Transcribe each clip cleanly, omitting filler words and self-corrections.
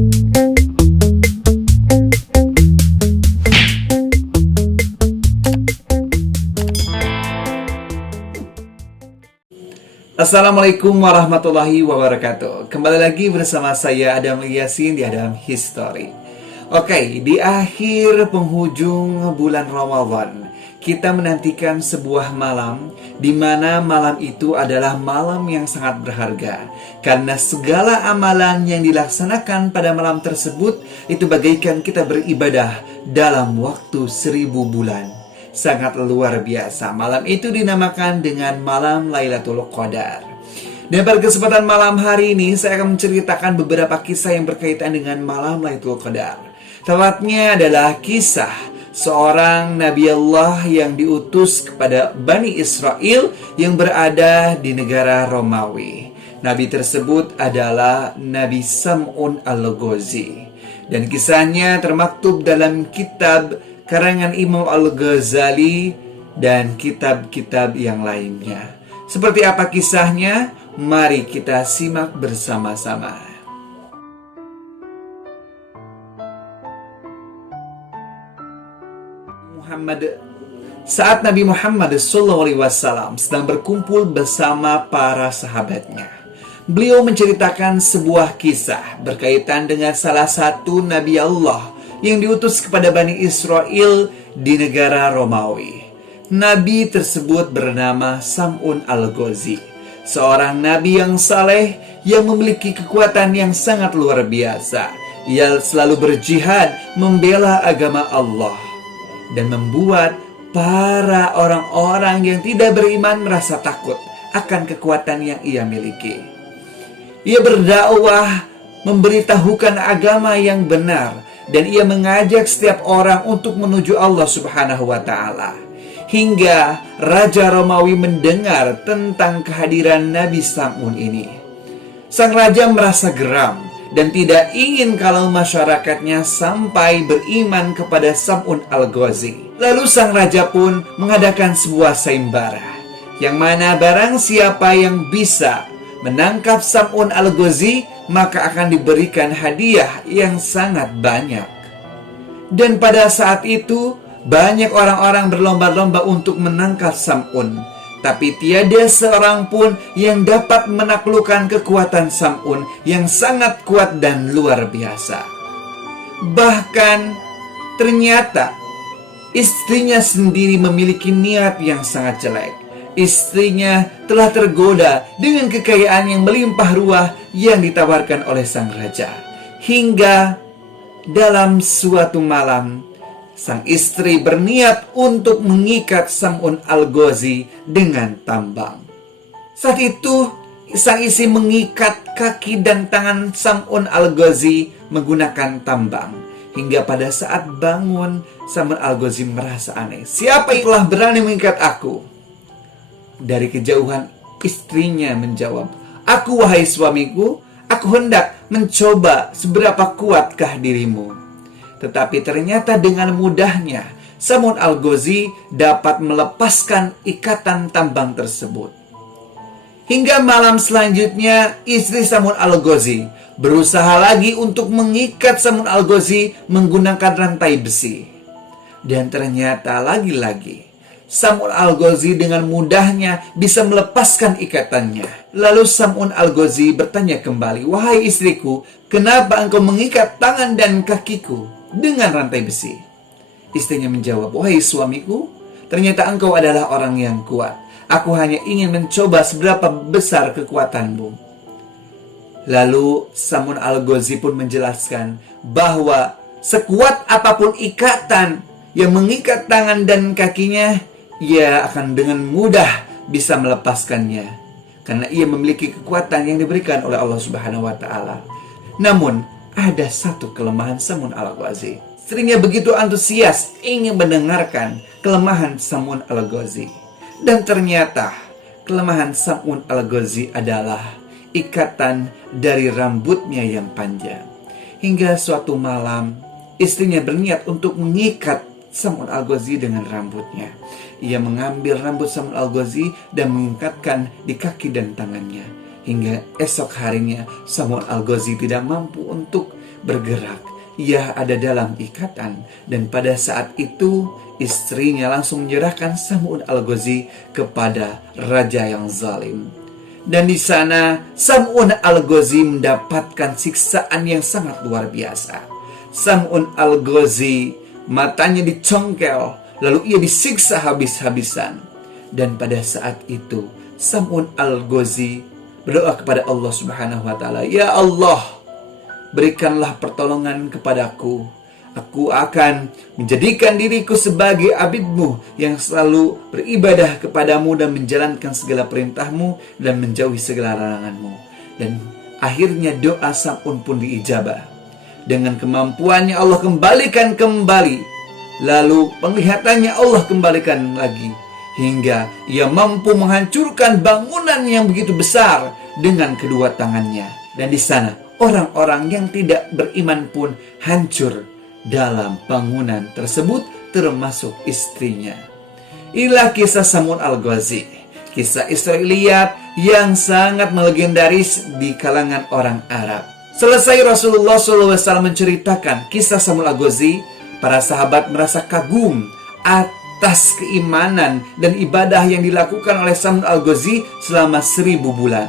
Assalamualaikum warahmatullahi wabarakatuh. Kembali lagi bersama saya Adam Yasin di Adam History. Oke, di akhir penghujung bulan Ramadan, kita menantikan sebuah malam di mana malam itu adalah malam yang sangat berharga. Karena segala amalan yang dilaksanakan pada malam tersebut itu bagaikan kita beribadah dalam waktu 1000 bulan. Sangat luar biasa. Malam itu dinamakan dengan malam Lailatul Qadar. Dan pada kesempatan malam hari ini saya akan menceritakan beberapa kisah yang berkaitan dengan malam Lailatul Qadar. Tepatnya adalah kisah seorang Nabi Allah yang diutus kepada Bani Israel yang berada di negara Romawi. Nabi tersebut adalah Nabi Sam'un Al-Ghazi. Dan kisahnya termaktub dalam kitab karangan Imam Al-Ghazali dan kitab-kitab yang lainnya. Seperti apa kisahnya? Mari kita simak bersama-sama. Saat Nabi Muhammad SAW sedang berkumpul bersama para sahabatnya, beliau menceritakan sebuah kisah berkaitan dengan salah satu Nabi Allah yang diutus kepada Bani Israel di negara Romawi. Nabi tersebut bernama Sam'un Al-Ghazi, seorang nabi yang saleh yang memiliki kekuatan yang sangat luar biasa. Ia selalu berjihad membela agama Allah dan membuat para orang-orang yang tidak beriman merasa takut akan kekuatan yang ia miliki. Ia berdakwah, memberitahukan agama yang benar, dan ia mengajak setiap orang untuk menuju Allah Subhanahu wa Ta'ala. Hingga Raja Romawi mendengar tentang kehadiran Nabi Sam'un ini. Sang raja merasa geram dan tidak ingin kalau masyarakatnya sampai beriman kepada Sam'un Al-Ghazi. Lalu sang raja pun mengadakan sebuah sayembara, yang mana barang siapa yang bisa menangkap Sam'un Al-Ghazi, maka akan diberikan hadiah yang sangat banyak. Dan pada saat itu, banyak orang-orang berlomba-lomba untuk menangkap Sam'un. Tapi tiada seorang pun yang dapat menaklukkan kekuatan Sam'un yang sangat kuat dan luar biasa. Bahkan, ternyata istrinya sendiri memiliki niat yang sangat jelek. Istrinya telah tergoda dengan kekayaan yang melimpah ruah yang ditawarkan oleh sang raja. Hingga dalam suatu malam, sang istri berniat untuk mengikat Sam'un Al-Ghazi dengan tambang. Saat itu, sang istri mengikat kaki dan tangan Sam'un Al-Ghazi menggunakan tambang. Hingga pada saat bangun, Sam'un Al-Ghazi merasa aneh. Siapa yang telah berani mengikat aku? Dari kejauhan istrinya menjawab, "Aku, wahai suamiku, aku hendak mencoba seberapa kuatkah dirimu." Tetapi ternyata dengan mudahnya Sam'un Al-Ghazi dapat melepaskan ikatan tambang tersebut. Hingga malam selanjutnya, istri Sam'un Al-Ghazi berusaha lagi untuk mengikat Sam'un Al-Ghazi menggunakan rantai besi. Dan ternyata lagi-lagi Sam'un Al-Ghazi dengan mudahnya bisa melepaskan ikatannya. Lalu Sam'un Al-Ghazi bertanya kembali, "Wahai istriku, kenapa engkau mengikat tangan dan kakiku dengan rantai besi?" Istrinya menjawab, "Wahai suamiku, ternyata engkau adalah orang yang kuat. Aku hanya ingin mencoba seberapa besar kekuatanmu." Lalu Sam'un Al-Ghazi pun menjelaskan bahwa sekuat apapun ikatan yang mengikat tangan dan kakinya, ia akan dengan mudah bisa melepaskannya, karena ia memiliki kekuatan yang diberikan oleh Allah Subhanahu wa Ta'ala. Namun, ada satu kelemahan Sam'un Al-Ghazi. Istrinya begitu antusias ingin mendengarkan kelemahan Sam'un Al-Ghazi. Dan ternyata kelemahan Sam'un Al-Ghazi adalah ikatan dari rambutnya yang panjang. Hingga suatu malam, istrinya berniat untuk mengikat Sam'un Al-Ghazi dengan rambutnya. Ia mengambil rambut Sam'un Al-Ghazi dan mengikatkan di kaki dan tangannya. Hingga esok harinya Sam'un Al-Ghazi tidak mampu untuk bergerak. Ia ada dalam ikatan, dan pada saat itu istrinya langsung menyerahkan Sam'un Al-Ghazi kepada raja yang zalim. Dan di sana Sam'un Al-Ghazi mendapatkan siksaan yang sangat luar biasa. Sam'un Al-Ghazi matanya dicongkel, lalu ia disiksa habis-habisan. Dan pada saat itu Sam'un Al-Ghazi berdoa kepada Allah Subhanahu wa taala, "Ya Allah, berikanlah pertolongan kepadaku. Aku akan menjadikan diriku sebagai abidmu yang selalu beribadah kepadamu dan menjalankan segala perintahmu dan menjauhi segala laranganmu." Dan akhirnya doa Sam'un pun diijabah. Dengan kemampuannya Allah kembalikan kembali. Lalu penglihatannya Allah kembalikan lagi. Hingga ia mampu menghancurkan bangunan yang begitu besar dengan kedua tangannya. Dan di sana orang-orang yang tidak beriman pun hancur dalam bangunan tersebut, termasuk istrinya. Inilah kisah Sam'un Al-Ghazi, kisah Israiliyat yang sangat melegendaris di kalangan orang Arab. Selesai Rasulullah SAW menceritakan kisah Sam'un Al-Ghazi, para sahabat merasa kagum atas keimanan dan ibadah yang dilakukan oleh Sam'un Al-Ghazi selama 1000 bulan.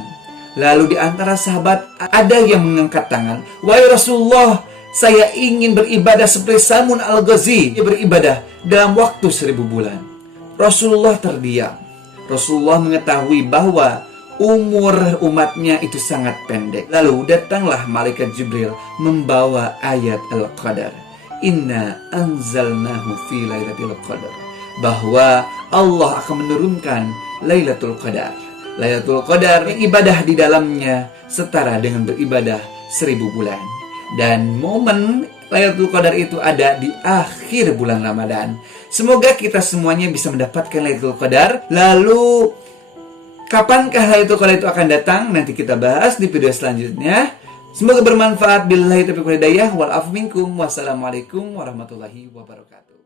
Lalu di antara sahabat ada yang mengangkat tangan, "Wahai Rasulullah, saya ingin beribadah seperti Sam'un Al-Ghazi. Dia beribadah dalam waktu 1000 bulan." Rasulullah terdiam. Rasulullah mengetahui bahwa umur umatnya itu sangat pendek. Lalu datanglah malaikat Jibril membawa ayat Al-Qadar. "Inna anzalnahu fi lailatul qadar." Bahwa Allah akan menurunkan Lailatul Qadar. Lailatul Qadar yang ibadah di dalamnya setara dengan beribadah 1000 bulan. Dan momen Lailatul Qadar itu ada di akhir bulan Ramadan. Semoga kita semuanya bisa mendapatkan Lailatul Qadar. Lalu kapankah Lailatul Qadar itu akan datang? Nanti kita bahas di video selanjutnya. Semoga bermanfaat. Billahi taufiq wal hidayah wal afu minkum. Wassalamualaikum warahmatullahi wabarakatuh.